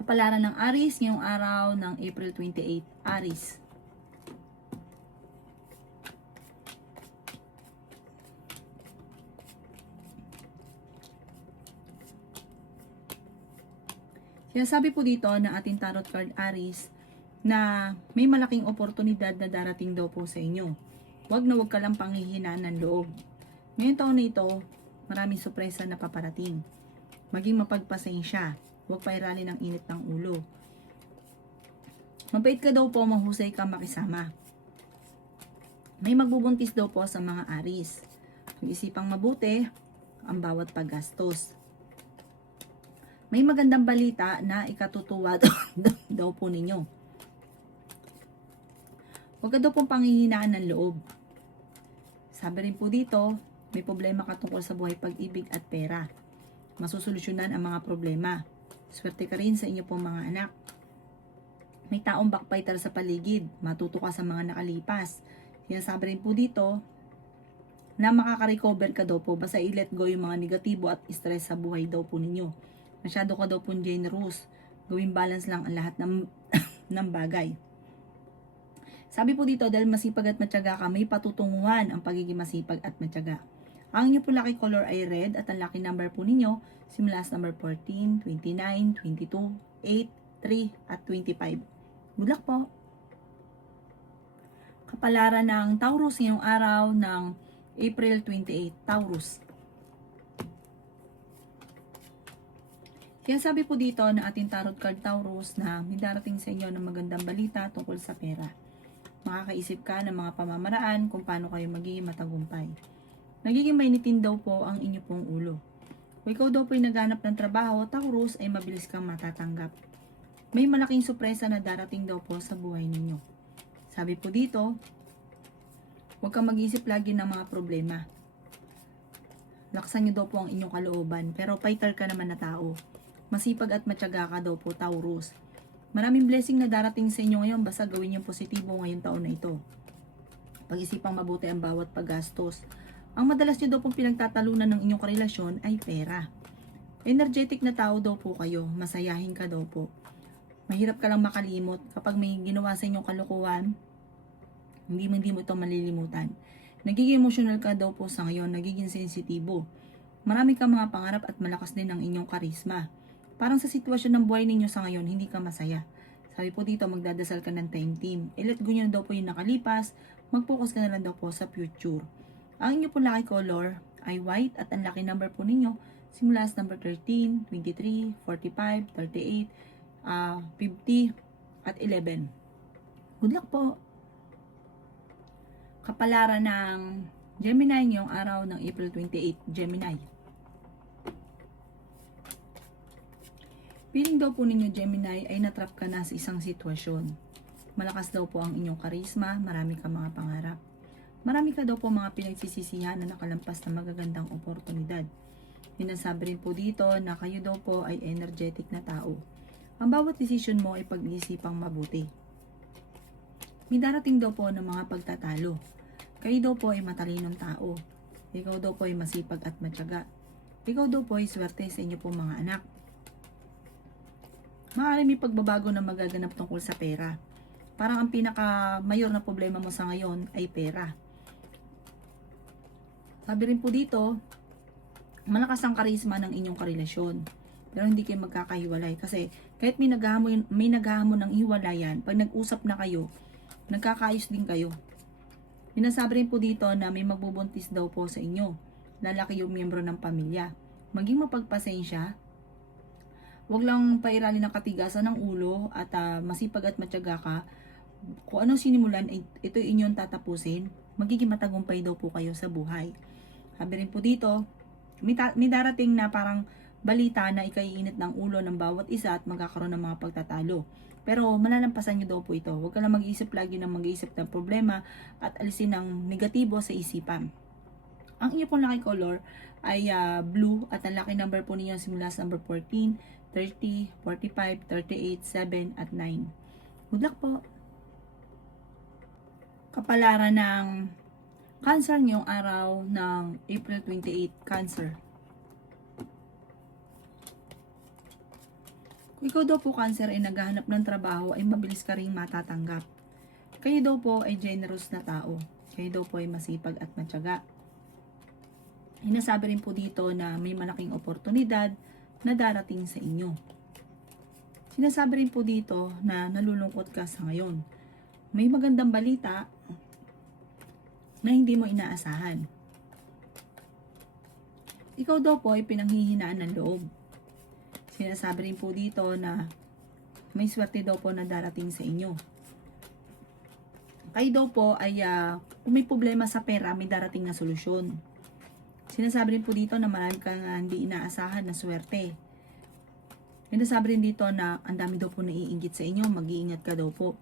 Kapalaran ng Aries ngayong araw ng April 28, Aries. Sinasabi po dito na ating tarot card Aries na may malaking oportunidad na darating daw po sa inyo. Huwag na huwag ka lang panghihinaan ng loob. Ngayong taon na ito, maraming sorpresa na paparating. Maging mapagpasensya. Huwag pairali ng init ng ulo. Mabait ka daw po, mahusay ka makisama. May magbubuntis daw po sa mga Aries. Mag-isipang mabuti ang bawat paggastos. May magandang balita na ikatutuwa daw po ninyo. Huwag ka daw pong panghihinaan ng loob. Sabi rin po dito, may problema ka tungkol sa buhay, pag-ibig at pera. Masusolusyonan ang mga problema. Swerte ka rin sa inyo pong mga anak. May taong backbiter sa paligid. Matuto ka sa mga nakalipas. Sinasabi rin po dito na makaka-recover ka daw po. Basta i-let go yung mga negatibo at stress sa buhay daw po ninyo. Masyado ka daw po generous. Gawing balance lang ang lahat ng, ng bagay. Sabi po dito, dahil masipag at matyaga ka, may patutunguhan ang pagiging masipag at matyaga. Ang inyo po lucky color ay red at ang lucky number po ninyo simula sa number 14, 29, 22, 8, 3 at 25. Good luck po! Kapalaran ng Taurus ngayong araw ng April 28, Taurus. Kaya sabi po dito na ating tarot card Taurus na may darating sa inyo ng magandang balita tungkol sa pera. Makakaisip ka ng mga pamamaraan kung paano kayo magiging matagumpay. Nagiging mainitin daw po ang inyo pong ulo. Kung ikaw daw po ay naghanap ng trabaho, Taurus, ay mabilis kang matatanggap. May malaking sorpresa na darating daw po sa buhay ninyo. Sabi po dito, huwag kang mag-isip lagi ng mga problema. Laksan nyo daw po ang inyong kalooban, pero fighter ka naman na tao. Masipag at matyaga ka daw po, Taurus. Maraming blessing na darating sa inyo ngayon, basta gawin yung positibo ngayong taon na ito. Pag-isipang mabuti ang bawat paggastos. Ang madalas nyo daw pong pinagtatalunan ng inyong karelasyon ay pera. Energetic na tao daw po kayo, masayahin ka daw po. Mahirap ka lang makalimot kapag may ginawa sa inyong kalokohan, hindi mo ito malilimutan. Nagiging emotional ka daw po sa ngayon, nagiging sensitibo. Marami kang mga pangarap at malakas din ang inyong karisma. Parang sa sitwasyon ng buhay ninyo sa ngayon, hindi ka masaya. Sabi po dito, magdadasal ka ng time team. I-let go nyo na daw po yung nakalipas, mag-focus ka na lang daw po sa future. Ang inyo po lucky color ay white at ang lucky number po ninyo simula sa number 13, 23, 45, 38, 50 at 11. Good luck po! Kapalaran ng Gemini ngayong araw ng April 28, Gemini. Feeling daw po ninyo, Gemini, ay natrap ka na sa isang sitwasyon. Malakas daw po ang inyong karisma, marami ka mga pangarap. Marami ka daw po mga pinagsisisihan na nakalampas na magagandang oportunidad. Sinasabi rin po dito na kayo daw po ay energetic na tao. Ang bawat desisyon mo ay pag-iisipang mabuti. May darating daw po ng mga pagtatalo. Kayo daw po ay matalinong tao. Ikaw daw po ay masipag at matyaga. Ikaw daw po ay swerte sa inyo po mga anak. Maaari may pagbabago na magaganap tungkol sa pera. Parang ang pinaka-mayor na problema mo sa ngayon ay pera. Sabi rin po dito, malakas ang karisma ng inyong karelasyon. Pero hindi kayo magkakahiwalay. Kasi kahit may naghahamon ng hiwalayan, pag nag-usap na kayo, nagkakaayos din kayo. Sinasabi rin po dito na may magbubuntis daw po sa inyo. Lalaki yung miyembro ng pamilya. Maging mapagpasensya. Huwag lang pairali ng katigasan ng ulo at masipag at matyaga ka. Kung ano sinimulan, ito inyong tatapusin. Magiging matagumpay daw po kayo sa buhay. Sabi rin po dito, may darating na parang balita na ikaiinit ng ulo ng bawat isa at magkakaroon ng mga pagtatalo. Pero malalampasan nyo daw po ito. Huwag ka lang mag-iisip lagi ng mag-iisip ng problema at alisin ng negatibo sa isipan. Ang inyo pong lucky color ay blue at ang lucky number po ninyo simula sa number 14, 30, 45, 38, 7 at 9. Good luck po! Kapalaran ng Cancer ngayong araw ng April 28, Cancer. Kung ikaw daw po Cancer ay naghahanap ng trabaho ay mabilis ka ring matatanggap. Kayo daw po ay generous na tao. Kayo daw po ay masipag at matyaga. Hinasabi rin po dito na may malaking oportunidad na darating sa inyo. Sinasabi rin po dito na nalulungkot ka sa ngayon. May magandang balita na hindi mo inaasahan. Ikaw daw po ay pinanghihinaan ng loob. Sinasabi rin po dito na may swerte daw po na darating sa inyo. Kayo daw po ay kung may problema sa pera, may darating na solusyon. Sinasabi rin po dito na marami kang hindi inaasahan na swerte. Sinasabi rin dito na ang dami daw po naiinggit sa inyo, mag-iingat ka daw po.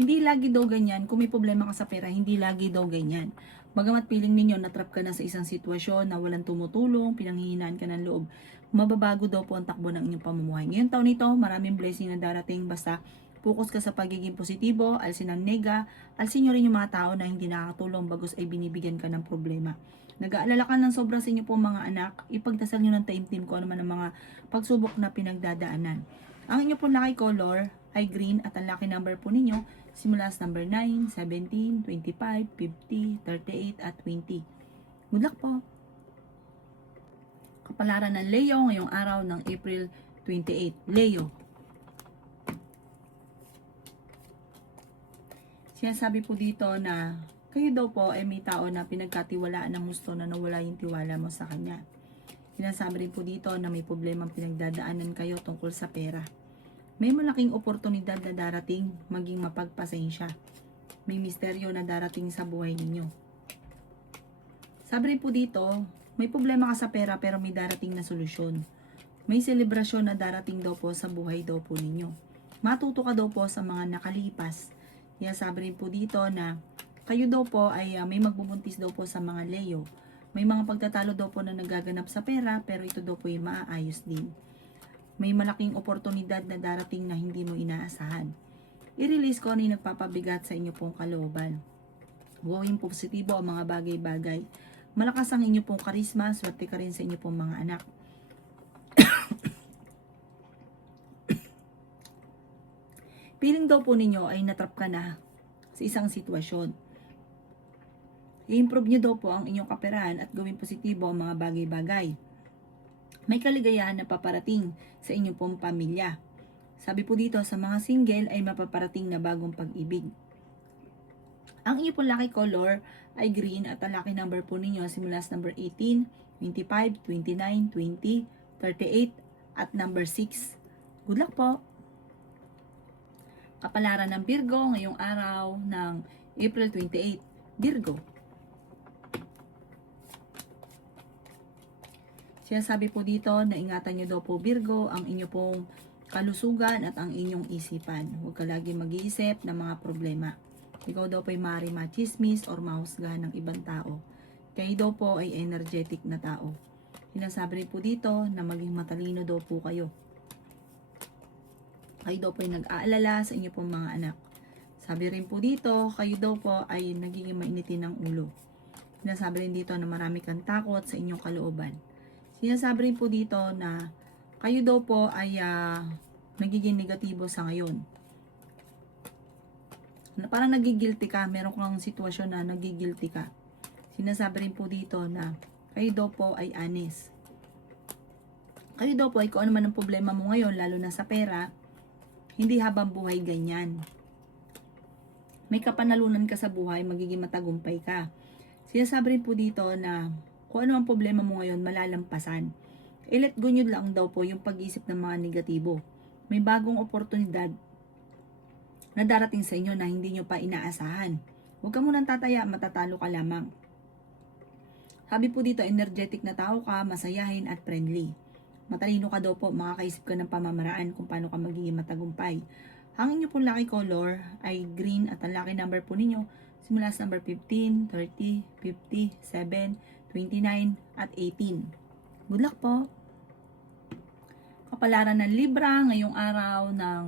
Hindi lagi daw ganyan, kung may problema ka sa pera, hindi lagi daw ganyan. Bagamat piling ninyo, natrap ka na sa isang sitwasyon na walang tumutulong, pinanghihinaan ka ng loob, mababago daw po ang takbo ng inyong pamumuhay. Ngayong taon nito, maraming blessing na darating, basta focus ka sa pagiging positibo, alsin ang nega, alsin nyo rin yung mga tao na hindi nakakatulong bagos ay binibigyan ka ng problema. Nag-aalala ka ng sobra sa inyo po mga anak, ipagdasal nyo ng taimtim ko naman ang mga pagsubok na pinagdadaanan. Ang inyo po lucky color ay green at ang lucky number po ninyo simula sa number 9, 17, 25, 50, 38 at 20. Good luck po! Kapalaran ng Leo ngayong araw ng April 28. Leo. Sinasabi po dito na kayo daw po ay may tao na pinagkatiwalaan ng gusto na nawala yung tiwala mo sa kanya. Sinasabi rin po dito na may problemang pinagdadaanan kayo tungkol sa pera. May malaking oportunidad na darating, maging mapagpasensya. May misteryo na darating sa buhay ninyo. Sabi rin po dito, may problema ka sa pera pero may darating na solusyon. May selebrasyon na darating daw po sa buhay daw po ninyo. Matuto ka daw po sa mga nakalipas. Kaya sabi rin po dito na kayo daw po ay may magbubuntis daw po sa mga Leo. May mga pagtatalo daw po na nagaganap sa pera pero ito daw po ay maaayos din. May malaking oportunidad na darating na hindi mo inaasahan. I-release ko ano yung nagpapabigat sa inyo pong kalooban. Gawin positibo ang mga bagay-bagay. Malakas ang inyo pong karisma, swerte ka rin sa inyo pong mga anak. Piling daw po ninyo ay natrap ka na sa isang sitwasyon. I-improve nyo daw po ang inyong kaperahan at gawin positibo ang mga bagay-bagay. May kaligayahan na paparating sa inyong pong pamilya. Sabi po dito sa mga single ay mapaparating na bagong pag-ibig. Ang inyong pong lucky color ay green at ang lucky number po ninyo simula sa number 18, 25, 29, 20, 38 at number 6. Good luck po! Kapalaran ng Virgo ngayong araw ng April 28. Virgo. Sinasabi po dito na ingatan nyo daw po Virgo ang inyo pong kalusugan at ang inyong isipan. Huwag ka lagi mag-iisip ng mga problema. Ikaw daw po ay maaaring machismis or mahusgahan ng ibang tao. Kayo daw po ay energetic na tao. Sinasabi rin po dito na maging matalino daw po kayo. Kayo daw po ay nag-aalala sa inyo pong mga anak. Sabi rin po dito, kayo daw po ay nagiging mainitin ng ulo. Sinasabi rin dito na marami kang takot sa inyong kalooban. Sinasabi rin po dito na kayo daw po ay nagiging negatibo sa ngayon. Na parang nagigilty ka, meron kang sitwasyon na nagigilty ka. Sinasabi rin po dito na kayo daw po ay honest. Kayo daw po ay kung ano man ang problema mo ngayon, lalo na sa pera, hindi habang buhay ganyan. May kapanalunan ka sa buhay, magiging matagumpay ka. Sinasabi rin po dito na kung ano ang problema mo ngayon, malalampasan. I-let go nyo lang daw po yung pag-iisip ng mga negatibo. May bagong oportunidad na darating sa inyo na hindi nyo pa inaasahan. Huwag ka munang tataya, matatalo ka lamang. Sabi po dito, energetic na tao ka, masayahin at friendly. Matalino ka daw po, makakaisip ka ng pamamaraan kung paano ka magiging matagumpay. Ang inyo pong lucky color ay green at ang lucky number po ninyo simula sa number 15, 30, 50, 7, 29 at 18. Good luck po! Kapalaran ng Libra ngayong araw ng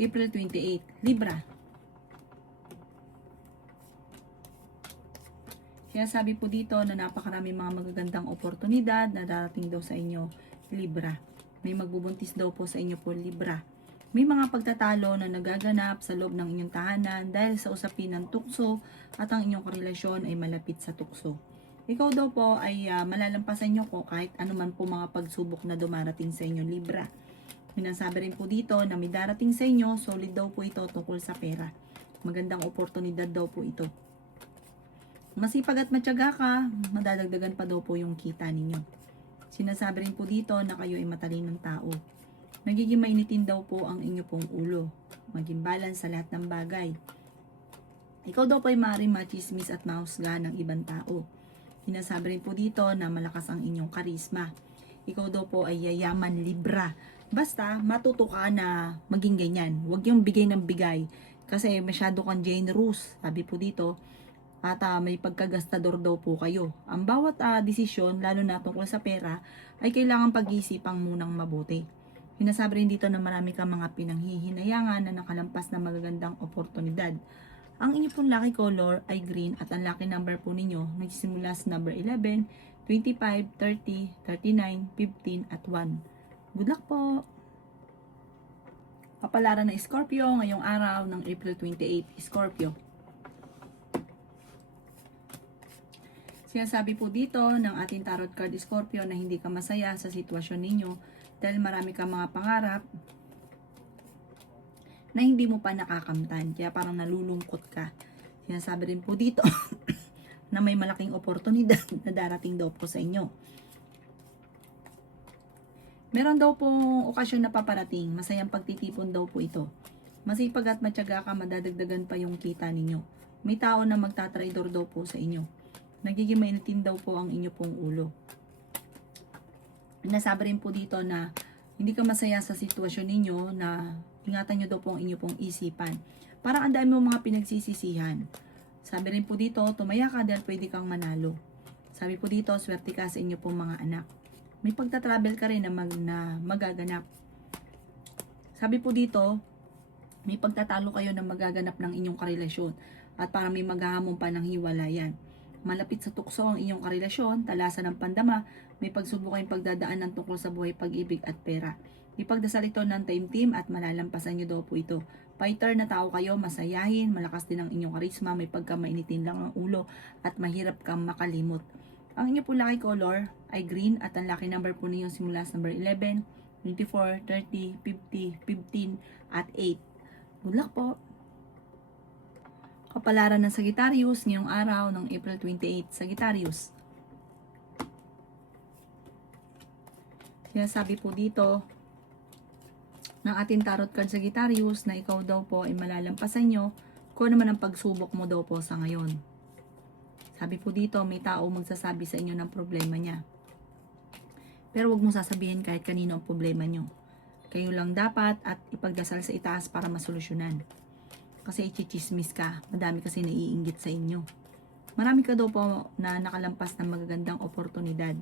April 28. Libra. Kaya sabi po dito na napakarami mga magagandang oportunidad na darating daw sa inyo, Libra. May magbubuntis daw po sa inyo po, Libra. May mga pagtatalo na nagaganap sa loob ng inyong tahanan dahil sa usapin ng tukso at ang inyong karelasyon ay malapit sa tukso. Ikaw daw po ay malalampasan nyo ko kahit anuman po mga pagsubok na dumarating sa inyo, Libra. Minasabi rin po dito na may darating sa inyo, solid daw po ito tungkol sa pera. Magandang oportunidad daw po ito. Masipag at matyaga ka, madadagdagan pa daw po yung kita ninyo. Sinasabi rin po dito na kayo ay matalinong tao. Nagiging mainitin daw po ang inyo pong ulo. Maging balance sa lahat ng bagay. Ikaw daw po ay maaaring machismis at mahusgahan ng ibang tao. Sinasabi rin po dito na malakas ang inyong karisma. Ikaw daw po ay yayaman, Libra. Basta matuto ka na maging ganyan. Huwag yung bigay ng bigay. Kasi masyado kang generous. Sabi po dito, at may pagkagastador daw po kayo. Ang bawat desisyon, lalo na tungkol sa pera, ay kailangan pag-iisipang munang mabuti. Sinasabi rin dito na marami kang mga pinanghihinayangan na nakalampas na magagandang oportunidad. Ang inyo pong lucky color ay green at ang lucky number po ninyo nagsisimula sa number 11, 25, 30, 39, 15 at 1. Good luck po! Kapalaran ng Scorpio ngayong araw ng April 28, Scorpio. Sinasabi po dito ng ating tarot card Scorpio na hindi ka masaya sa sitwasyon ninyo dahil marami kang mga pangarap na hindi mo pa nakakamtan. Kaya parang nalulungkot ka. Sinasabi rin po dito na may malaking oportunidad na darating daw po sa inyo. Meron daw po okasyon na paparating. Masayang pagtitipon daw po ito. Masipag at matyaga ka, madadagdagan pa yung kita ninyo. May tao na magtatraidor daw po sa inyo. Nagiging mainitin daw po ang inyo pong ulo. Nasabi rin po dito na hindi ka masaya sa sitwasyon ninyo na ingatan nyo daw po ang inyo pong isipan. Parang ang dami mo mga pinagsisisihan. Sabi rin po dito, tumaya ka dahil pwede kang manalo. Sabi po dito, swerte ka sa inyo pong mga anak. May pagta-travel ka rin na magaganap. Sabi po dito, may pagtatalo kayo na magaganap ng inyong karelasyon at parang may maghahamon pa ng hiwalayan. Malapit sa tukso ang inyong karelasyon, talasan ng pandama, may pagsubok kayong pagdadaan ng tungkol sa buhay, pag-ibig at pera. Ipagdasal ito ng time at malalampasan nyo daw po ito. Fighter na tao kayo, masayahin, malakas din ang inyong karisma, may pagkamainitin lang ang ulo at mahirap kang makalimot. Ang inyo po lucky color ay green at ang lucky number po ninyo simula sa number 11, 24, 30, 50, 15 at 8. Good luck po! Kapalaran ng Sagittarius ngayong araw ng April 28, Sagittarius. Sinasabi po dito ng ating tarot card Sagittarius na ikaw daw po ay malalampasan nyo kung naman ang pagsubok mo daw po sa ngayon. Sabi po dito, may tao magsasabi sa inyo ng problema niya. Pero wag mo sasabihin kahit kanino ang problema nyo. Kayo lang dapat at ipagdasal sa itaas para masolusyonan. Kasi ichichismis ka, madami kasi naiinggit sa inyo. Marami ka daw po na nakalampas ng magagandang oportunidad.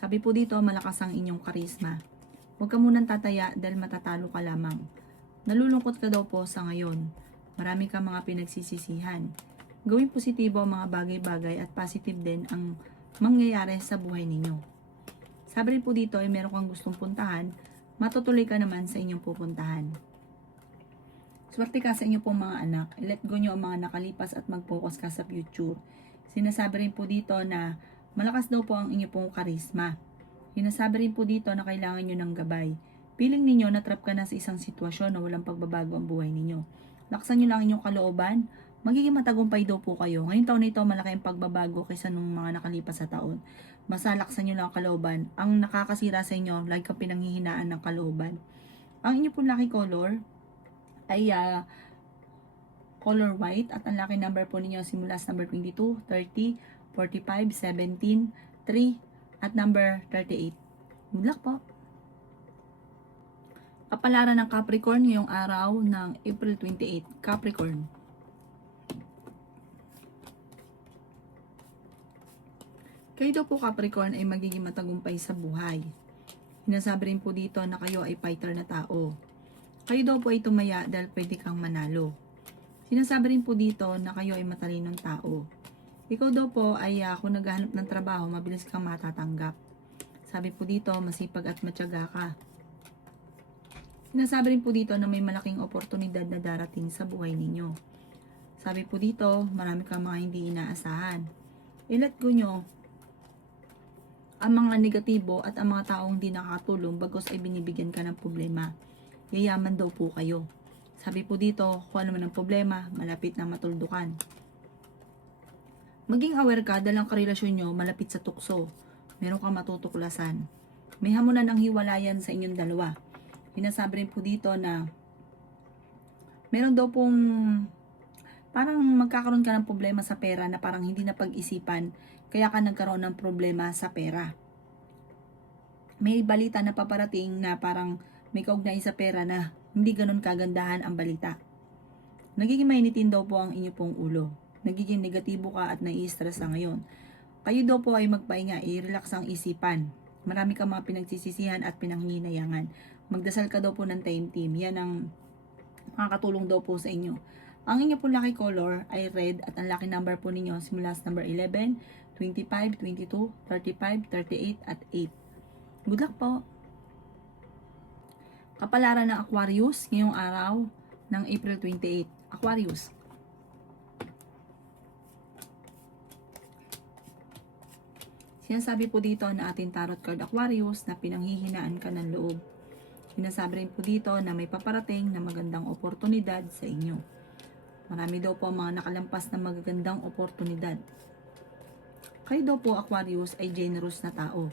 Sabi po dito, malakas ang inyong karisma. Huwag ka munang tataya dahil matatalo ka lamang. Nalulungkot ka daw po sa ngayon. Marami ka mga pinagsisisihan. Gawing positibo ang mga bagay-bagay at positive din ang mangyayari sa buhay ninyo. Sabi rin po dito ay meron kang gustong puntahan, matutuloy ka naman sa inyong pupuntahan. Swerte ka sa inyo pong mga anak. Let go nyo ang mga nakalipas at mag-focus ka sa future. Sinasabi rin po dito na malakas daw po ang inyo pong karisma. Sinasabi rin po dito na kailangan nyo ng gabay. Piling ninyo na trap ka na sa isang sitwasyon na walang pagbabago ang buhay ninyo. Laksan nyo lang inyong kalooban. Magiging matagumpay daw po kayo. Ngayong taon na ito, malaki ang pagbabago kaysa nung mga nakalipas sa taon. Masalaksan nyo lang ang kalooban. Ang nakakasira sa inyo, lagi kang pinanghihinaan ng kalooban. Ang inyo pong lucky color ay color white at ang lucky number po ninyo simula sa number 22, 30, 45, 17, 3 at number 38. Good luck po! Kapalaran ng Capricorn ngayong araw ng April 28, Capricorn. Kayo daw po Capricorn ay magiging matagumpay sa buhay. Sinasabi rin po dito na kayo ay fighter na tao. Kayo daw po ay tumaya dahil pwede kang manalo. Sinasabi rin po dito na kayo ay matalinong tao. Ikaw daw po ay kung naghahanap ng trabaho, mabilis kang matatanggap. Sabi po dito, masipag at matyaga ka. Sinasabi rin po dito na may malaking oportunidad na darating sa buhay ninyo. Sabi po dito, marami kang mga hindi inaasahan. I-let go nyo ang mga negatibo at ang mga taong hindi nakakatulong bagos ay binibigyan ka ng problema. Yayaman daw po kayo. Sabi po dito, kung ano man ang problema, malapit na matuldukan. Maging aware ka dahil ang karelasyon nyo malapit sa tukso. Meron kang matutuklasan. May hamunan ng hiwalayan sa inyong dalawa. Sinasabi rin po dito na meron daw pong parang magkakaroon ka ng problema sa pera na parang hindi na pag-isipan kaya ka nagkaroon ng problema sa pera. May balita na paparating na parang may kaugnay sa pera na hindi ganun kagandahan ang balita. Nagiging mainitin daw po ang inyo pong ulo. Nagiging negatibo ka at nai-stress na ngayon. Kayo daw po ay magpahinga, i-relax ang isipan. Marami kang mga pinagsisisihan at pinanghihinayangan. Magdasal ka daw po ng time team. Yan ang makakatulong daw po sa inyo. Ang inyo po lucky color ay red at ang lucky number po ninyo simula sa number 11, 25, 22, 35, 38 at 8. Good luck po! Kapalaran ng Aquarius ngayong araw ng April 28. Aquarius. Sinasabi po dito na ating tarot card Aquarius na pinanghihinaan ka ng loob. Sinasabi rin po dito na may paparating na magandang oportunidad sa inyo. Marami daw po ang mga nakalampas na magagandang oportunidad. Kayo daw po Aquarius ay generous na tao.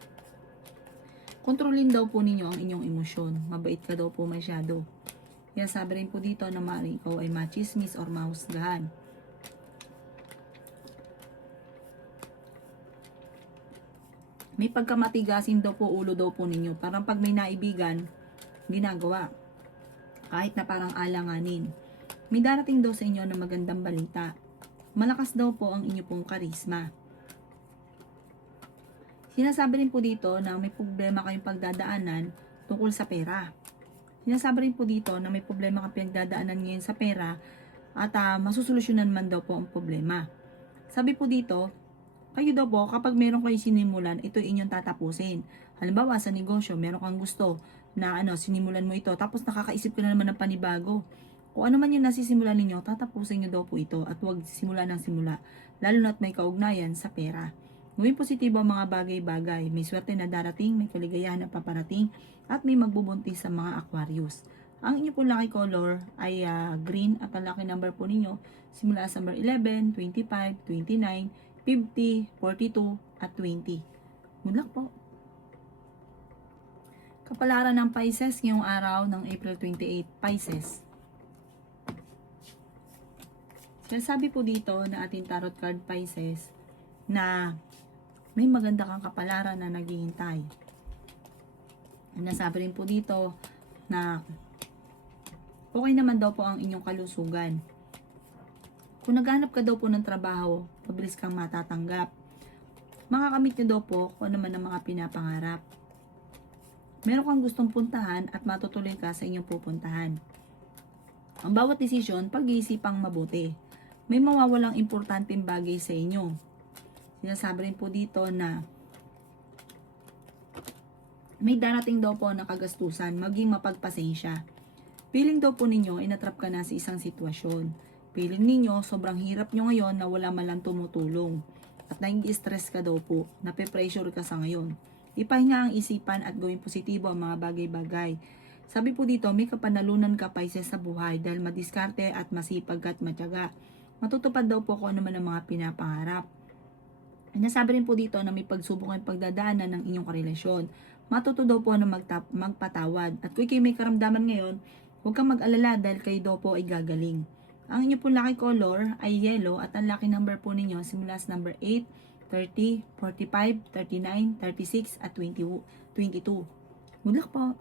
Kontrolin daw po ninyo ang inyong emosyon. Mabait ka daw po masyado. Sinasabi rin po dito na maaaring ikaw ay machismis or mahusgahan. May pagkamatigasin daw po ulo daw po ninyo. Parang pag may naibigan, ginagawa. Kahit na parang alanganin. May darating daw sa inyo na magandang balita. Malakas daw po ang inyo pong karisma. Sinasabi rin po dito na may problema kayong pagdadaanan tungkol sa pera. Sinasabi rin po dito na may problema kang pinagdadaanan ngayon sa pera at masusolusyonan man daw po ang problema. Sabi po dito, kayo daw po kapag meron kayo sinimulan, ito inyong tatapusin. Halimbawa sa negosyo, meron kang gusto na sinimulan mo ito tapos nakakaisip ka na naman ng panibago. Kung ano man yung nasisimulan ninyo, tatapusin nyo daw po ito at huwag simula ng simula, lalo na't may kaugnayan sa pera. Gawin positibo ang mga bagay-bagay. May swerte na darating, may kaligayahan na paparating, at may magbubuntis sa mga Aquarius. Ang inyo po lucky color ay green at ang lucky number po ninyo simula sa number 11, 25, 29, 50, 42, at 20. Good luck po! Kapalaran ng Pisces ngayong araw ng April 28, Pisces. Sinasabi po dito na ating tarot card Pisces na may maganda kang kapalaran na naghihintay. Nasabi rin po dito na okay naman daw po ang inyong kalusugan. Kung naghanap ka daw po ng trabaho, mabilis kang matatanggap. Makakamit nyo daw po kung ano man ang mga pinapangarap. Meron kang gustong puntahan at matutuloy ka sa inyong pupuntahan. Ang bawat desisyon, pag-iisipang mabuti. May mawawalang importanteng bagay sa inyo. Sinasabi rin po dito na may darating daw po na kagastusan, maging mapagpasensya. Feeling daw po ninyo, inatrap ka na sa isang sitwasyon. Feeling ninyo, sobrang hirap nyo ngayon na wala malang tumutulong. At nai-stress ka daw po, nape-pressure ka sa ngayon. Ipahinga ang isipan at gawin positibo ang mga bagay-bagay. Sabi po dito, may kapanalunan ka Pisces sa buhay dahil madiskarte at masipag at matyaga. Matutupad daw po kung ano man ang mga pinapangarap. Nasabi rin po dito na may pagsubok ang pagdadaanan ng inyong karelasyon. Matuto daw po na magpatawad. At kung kayo may karamdaman ngayon, huwag kang mag-alala dahil kayo daw po ay gagaling. Ang inyo po lucky color ay yellow at ang lucky number po ninyo simula sa number 8, 30, 45, 39, 36 at 22. Good luck po!